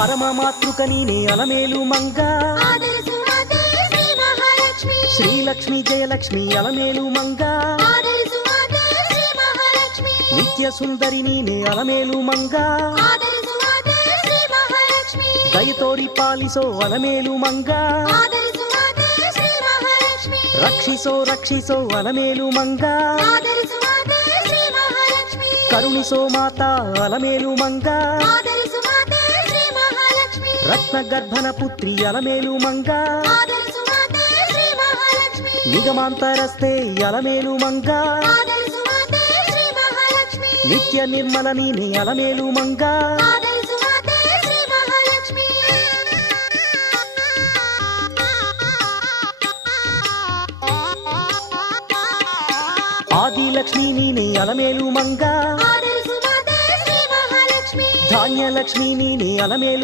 పరమ మాతృక నీనే అలమేలు మంగ ఆదరసు మాతే శ్రీ మహాలక్ష్మి శ్రీలక్ష్మి జయలక్ష్మి అలమేలు మంగ ఆదరసు మాతే శ్రీ మహాలక్ష్మి నిత్య సుందరి నీనే అలమేలు మంగ ఆదరసు మాతే శ్రీ మహాలక్ష్మి దయతోడి పాలిసో అలమేలు మంగ ఆదరసు మాతే శ్రీ మహాలక్ష్మి రక్షిసో రక్షిసో అలమేలు మంగ ఆదరసు మాతే శ్రీ మహాలక్ష్మి కరుణిసో మాత అలమేలు మంగ ఆదరసు మాతే శ్రీ మహాలక్ష్మి రత్న గర్భన పుత్రి అలమేలు మంగ ఆదరసు మాతే శ్రీ మహాలక్ష్మి నిగమాంతరస్తే అలమేలు మంగ ఆదరసు మాతే శ్రీ మహాలక్ష్మి నిత్య నిర్మల నీనే అలమేలు మంగ ఆదరసు మాతే శ్రీ మహాలక్ష్మి ఆది లక్ష్మి నీనే అలమేలు మంగ ఆదరసు మాతే శ్రీ మహాలక్ష్మి ధాన్యలక్ష్మి నీనే అలమేలు